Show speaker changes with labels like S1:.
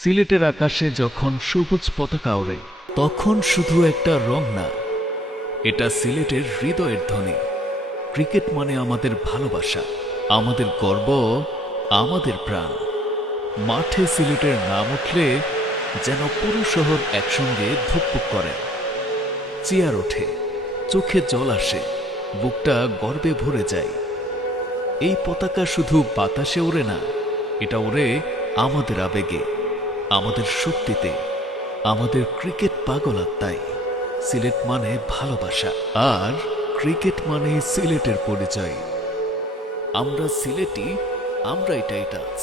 S1: সিলেটের আকাশে যখন সবুজ পতাকা ওড়ে তখন শুধু একটা রং না এটা সিলেটের হৃদয়ের ধ্বনি ক্রিকেট মানে আমাদের ভালোবাসা আমাদের গর্ব আমাদের প্রাণ মাঠে সিলেটের নাম উঠলে যেন পুরো শহর একসঙ্গে ধুকপুক করে চেয়ার ওঠে চোখে জল আসে বুকটা গর্বে ভরে যায় এই পতাকা শুধু বাতাসে ওড়ে না এটা ওড়ে আমাদের আবেগে আমাদের শক্তিতে আমাদের ক্রিকেট পাগলাত্মায় সিলেট মানে ভালোবাসা আর ক্রিকেট মানে সিলেটের পরিচয় আমরা সিলেটি আমরাই টাইটাস